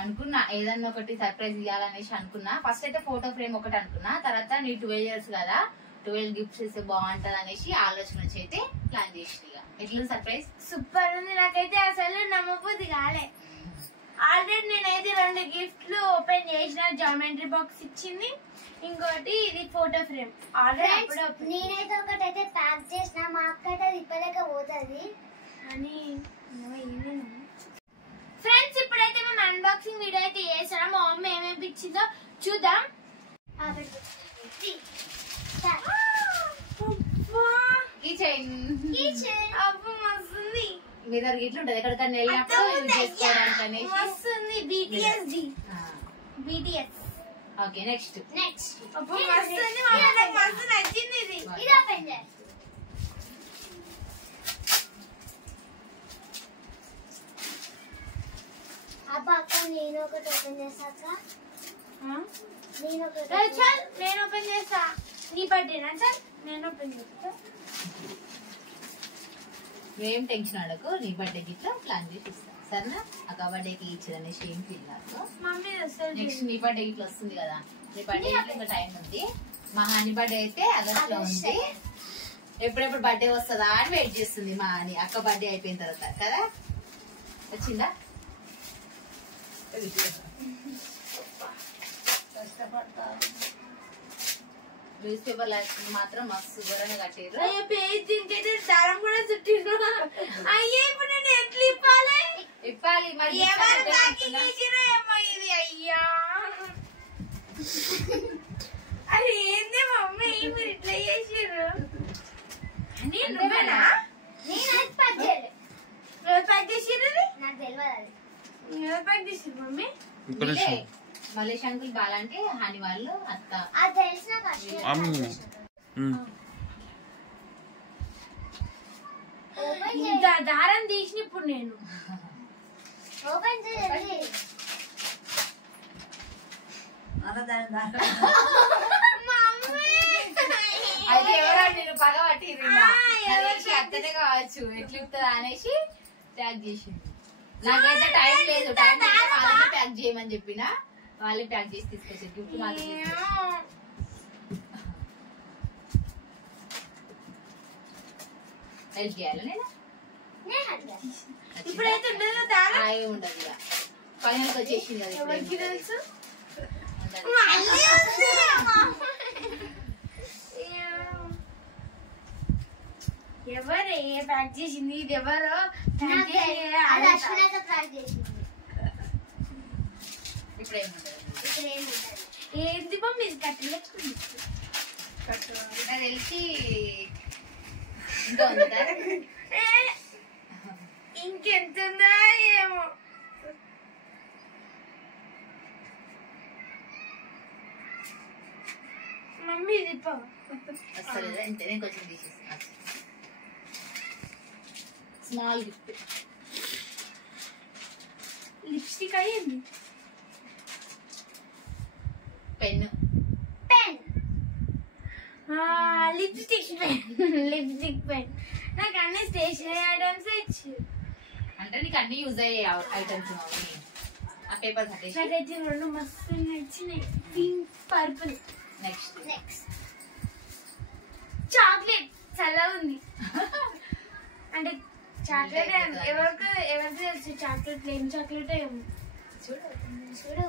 అనుకున్నా ఏదన్నా ఒకటి సర్ప్రైజ్ ఇవ్వాలనేసి అనుకున్నా. ఫస్ట్ అయితే ఫోటో ఫ్రేమ్ ఒకటి అనుకున్నా, తర్వాత నీ 12 years కదా 12 గిఫ్ట్స్ ఇస్తే బాగుంటది అనేసి ఆలోచన వచ్చి అయితే ప్లాన్ చేసి. ఎట్లా సర్ప్రైజ్? సూపర్ ఉంది. నాకైతే అసలు నమ్మబుద్ధి కాలే. ఆల్రెడీ నేనైతే 2 గిఫ్ట్లు ఓపెన్ చేసిన. జామెట్రీ బాక్స్ ఇచ్చింది, ఇంకోటి ఇది ఫోటో ఫ్రేమ్. నేనైతే ఒకటైతే ప్యాక్ చేసిన, మా అక్క అయితే తిప్పలేక పోతుంది అని. ఫ్రెండ్స్ ఇప్పుడైతే మేము అన్బాక్సింగ్ వీడియో అయితే చేస్తున్నాం. మా మమ్మీ ఏమేమి ఇచ్చిందో చూద్దాం. మిర్రర్ గిట్లు ఉంటది ఎక్కడికన్నా వెళ్ళినప్పుడు చేసుకోవడానికి అనేసి. వస్తుంది BTS. ఓకే నెక్స్ట్ మస్తు నచ్చింది ఇది. ఇది ఓపెన్ చేయి. అబ్బా అక్క నేను ఒకటి ఓపెన్ చేస్తాక నేను ఓపెన్ చేస్తా. నీ బర్త్డేనా సార్? నేను ఓపెన్ చేస్తా. ఏం టెన్షన్ అడకు, నీ బర్త్డే గిట్లా ప్లాన్ చేసి ఇస్తాను సరేనా. అక్క బర్త్డేకి ఇచ్చేదనేసి ఏం ఫీల్ నాకు. నెక్స్ట్ నీ బర్త్డే గిట్లా వస్తుంది కదా, నీ బర్త్డే ఇంకా టైం ఉంది. మా హాని బర్త్డే అయితే ఆగస్ట్ లో ఉంది. ఎప్పుడెప్పుడు బర్త్డే వస్తుందా అని వెయిట్ చేస్తుంది మా హాని. అక్క బర్త్డే అయిపోయిన తర్వాత కదా. వచ్చిందా? న్యూస్ పేపర్ మాత్రం మస్తు దూరంగా కట్టారు. దారం కూడా చుట్టిరు. అయ్యే ఇప్పుడు నేను ఎట్లా ఇప్పాలి? ఇప్పాలి మరి. ఇది అయ్యా అది ఏంది మమ్మీ మీరు ఇట్లా చేసిర్రు? నువ్వేనా ప్యాక్ చేసిర్రు? నాకు తెలియదు అది. ప్యాక్ చేసిర్రు మమ్మీ? మలేష్ అంకుల్ బాలంటే హాని వాళ్ళు అత్త. అది తెలిసిన దారం తీసిన ఇప్పుడు నేను ఓపెన్ చేయాలి. అది ఎవరో నేను పగ పట్టి అత్తనే కావచ్చు ఎట్లా ఇస్తుందా అనేసి ప్యాక్ చేసింది. నాకైతే టైం లేదు, టైం వాళ్ళే ప్యాక్ చేయమని చెప్పిన వాళ్ళే ప్యాక్ చేసి తీసుకొచ్చారు. గిఫ్ట్ మాత్రం హెల్ప్ చేయాలి నేను. ఇప్పుడైతే ఉండదు ఇక ఫైనల్కి వచ్చేసింది. అది ఎవరికి తెలుసు? ఎవరే ప్యాక్ చేసింది? ఇది ఎవరో ఏంది మమ్మీ కట్టలేకుండా తెలిసి ఇంకా ఉంది. ఇంకెంత ఉందా ఏమో. మమ్మీ ఇది వస్తలేదు అంతే. నేను కొంచెం తీసేస్తాను. స్మాల్ గిఫ్ట్ లిప్స్టిక్ అయ్యింది. Pen lipstick pen. నాకు అన్ని స్టేషనరీ ఐటమ్స్ ఇచ్చి. అంటే నీకు అన్ని యూజ్ అయ్యే ఐటమ్స్ ఆ పేపర్స్ అంటే. నాకైతే 2 మస్తు నచ్చినాయి, పింక్ పర్పుల్. నెక్స్ట్ చాక్లెట్ చల్లగా ఉంది. అంటే చాక్లెట్ ఎవరికి తెలుసు చాక్లెట్ ఏం చాక్లెట్ ఏమో. చూడు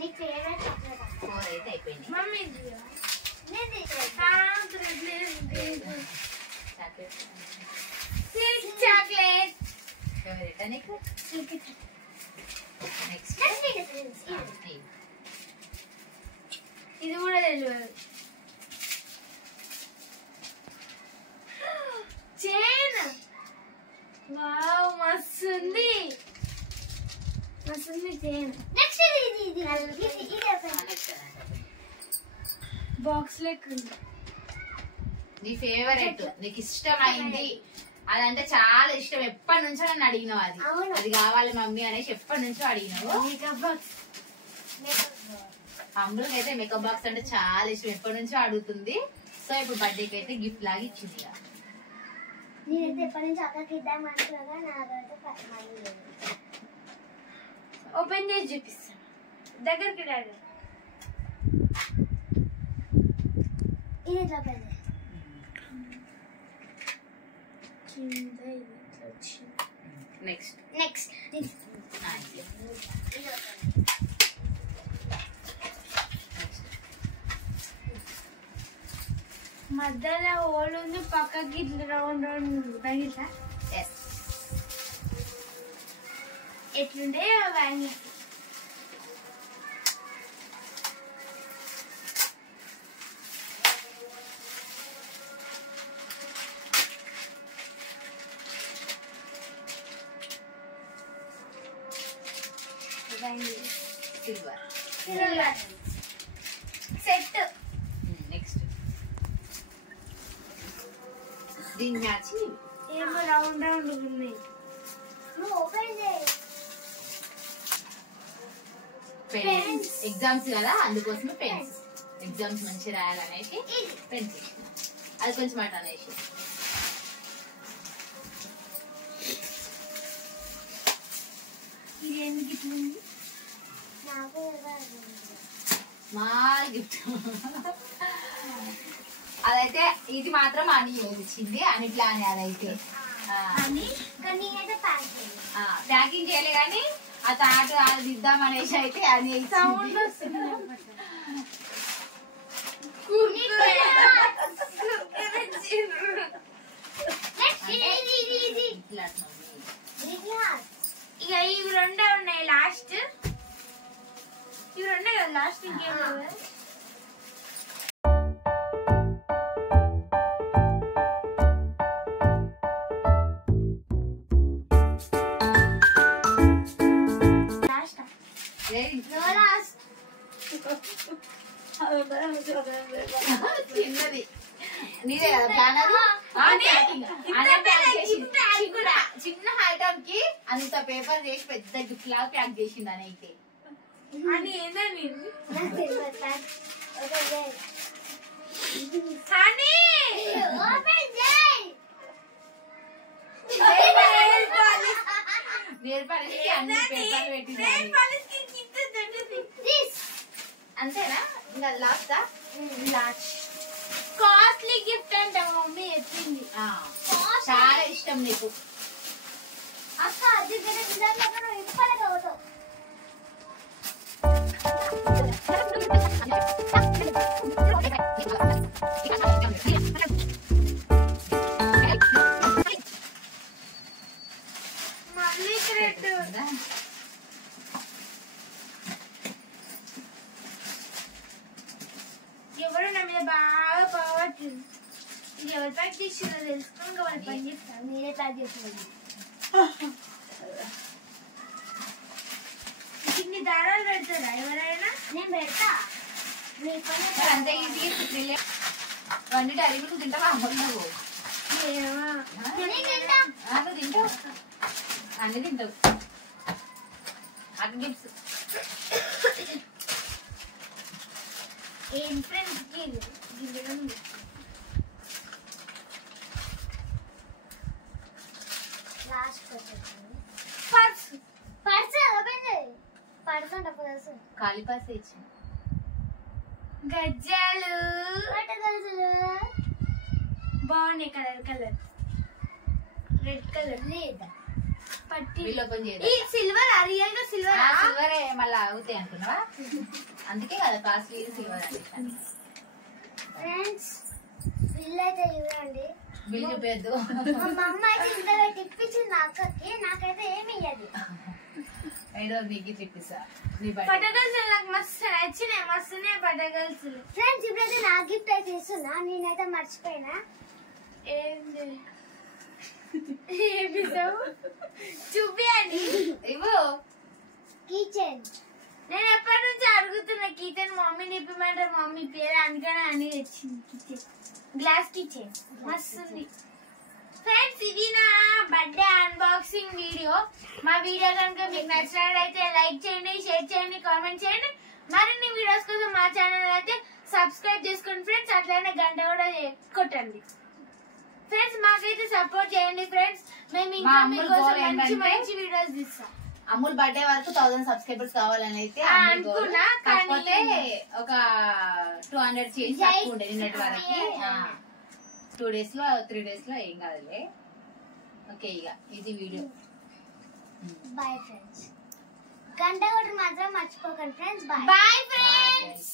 నీ ఫేవరెట్ చాక్లెట్ 4 అయితే అయిపోయింది. మమ్మీ చాక్లెట్ ఫేవరెట్ నీకు. నెక్స్ట్ ఇది కూడా తెలియదు. చైన్. వావ్ మస్తుంది చైన్. బాక్స్ లెక్క ఉంది. నీ ఫేవరెట్ నీకు ఇష్టమైంది అదంటే చాలా ఇష్టం. ఎప్పటి నుంచో నన్ను అడిగినావు అది అది కావాలి మమ్మీ అనేసి ఎప్పటి నుంచో అడిగినావు. Makeup box. అమ్ములకి అయితే మేకప్ బాక్స్ అంటే చాలా ఇష్టం, ఎప్పటి నుంచో అడుగుతుంది. సో ఇప్పుడు బర్త్డేకి అయితే గిఫ్ట్ లాగా ఇచ్చింది. నేనైతే ఎప్పటి నుంచి అక్కకి ఇద్దాం అనుకున్నాగా నాకైతే ఓపెన్ చేసి చూపిస్తాను దగ్గరికి డాడీ ఇది ఇట్లా ఓపెన్ నెక్స్ట్ నెక్స్ట్ మధ్యలో హోల్ ఉంది పక్కకి ఇట్లా రౌండ్ రౌండ్ తగిలితా ఎట్లుంటే అవన్నీ సిల్వర్ సెట్ నెక్స్ట్ దీని మ్యాచ్ ఏమో రౌండ్ రౌండ్ ఉన్నాయి నువ్వు ఓపెన్ చేయి పెన్స్ ఎగ్జామ్స్ కదా అందుకోసమే పెన్స్ ఎగ్జామ్స్ మంచిగా రాయాలనేసి పెన్స్ ఇచ్చిన అది కొంచెం మాట అనేసి ఇది ఎందుకు ఇట్లుంది నాకు స్మాల్ గిఫ్ట్ అదైతే ఇది మాత్రం అని ఇచ్చింది అని ప్లాన్ అదైతే కానీ నేనైతే ప్యాక్ చేయాలి ప్యాకింగ్ చేయలే కానీ ఆ తాట అది ఇద్దామనేసి అయితే అది సౌండ్ వస్తుంది ఇక ఇవి రెండే ఉన్నాయి లాస్ట్ ఇవి రెండే కదా లాస్ట్ ఇంకేం కదా చిన్నది నీదే కదా ప్లాన్ అది చిన్న ఐటమ్ కి అంత పేపర్ చేసి పెద్ద గిఫ్ట్ లాగా ప్యాక్ చేసింది అని అయితే అని ఏందని నేర్పడానికి అన్ని పేపర్లు పెట్టింది అంతేనా ఇంకా లాస్టా లాస్ట్ కాస్ట్లీ గిఫ్ట్ అంట మమ్మీ చెప్పింది చాలా ఇష్టం నీకు అక్క అది ఇప్పటికే అవుతావు మళ్ళీ థ్రెడ్ ఎవరు నా మీద బాగా పోవట్లేదు ఇది ఎవరు ప్యాక్ చేసిందో తెలుసుకుని ఇంకా వాళ్ళు పని చేస్తారు నేనే ప్యాక్ చేస్తున్నాను ఇన్ని దారాలు పెడతారా ఎవరైనా నేను పెడతా నీ పని అంతే ఈజీ అన్ని అడిగి తింటావా నువ్వు నేను తింటా నువ్వు తింటావు అన్ని తింటావు అన్ని గిఫ్ట్స్ ఏం ఫ్రెండ్స్ లాస్ట్ వచ్చేసింది పర్స్ పర్స్ ఓపెన్ చేయి పర్స్ అంటే పర్స్ ఖాళీ పాస్ ఇచ్చింది గజ్జాలు పట్టగలుగులు బాగున్నాయి కలర్ కలర్ రెడ్ కలర్ లేదా పట్టి వీళ్ళు ఓపెన్ ఈ చేయదు సిల్వర్ రియల్ గా సిల్వర్ సిల్వరే మళ్ళీ అవుతాయి అనుకున్నావా అందుకే కదా కాస్ట్లీ సిల్వర్ అని ఫ్రెండ్స్ బిల్ అయితే ఇవ్వండి బిల్ చూపేద్దు మా అమ్మ అయితే ఇంత పెట్టి ఇప్పించింది నా అక్కకి నాకైతే ఏమి ఇయ్యదు ఏదో నీకు ఇప్పిస్తా నీ బర్త్డే పటగల్స్ నాకు మస్తు నచ్చినాయి మస్తున్నాయి పటగల్స్ ఫ్రెండ్స్ ఇప్పుడైతే నా గిఫ్ట్ అయితే ఇస్తున్నా నేనైతే మర్చిపోయినా ఏంది ఏమిసావు చూపియండి ఇవ్వు కిచెన్ నేను ఎప్పటి నుంచి అడుగుతున్నా కిచెన్ మమ్మీ నిప్పమంటే మమ్మీ పేరు అందుకనే అన్ని తెచ్చింది కిచెన్ గ్లాస్ కిచెన్ మస్తుంది ఫ్రెండ్స్ ఇది నా బర్త్డే అన్బాక్సింగ్ వీడియో మా వీడియో కనుక మీకు నచ్చినట్లయితే లైక్ చేయండి షేర్ చేయండి కామెంట్ చేయండి మరిన్ని వీడియోస్ కోసం మా ఛానల్ అయితే సబ్స్క్రైబ్ చేసుకోండి ఫ్రెండ్స్ అట్లనే గంట కూడా కొట్టండి ఫ్రెండ్స్ మాకైతే సపోర్ట్ చేయండి ఫ్రెండ్స్ మేము ఇంకా మా అమ్ములు మీకోసం గోల్ మంచి ఏంటంటే- మంచి వీడియోస్ తీస్తాం అమూల్ బర్త్డే వరకు 1000 సబ్స్క్రైబర్స్ కావాలని అయితే అనుకున్నా, కాకపోతే ఒక 200 చేసి తక్కువ ఉండే నిన్నటి వరకు. 2 days లో 3 days లో ఏం కాదులే. ఓకే ఇక ఇది వీడియో. Bye friends. గంట కొట్టి మాత్రం మర్చిపోకండి ఫ్రెండ్స్. Bye bye friends.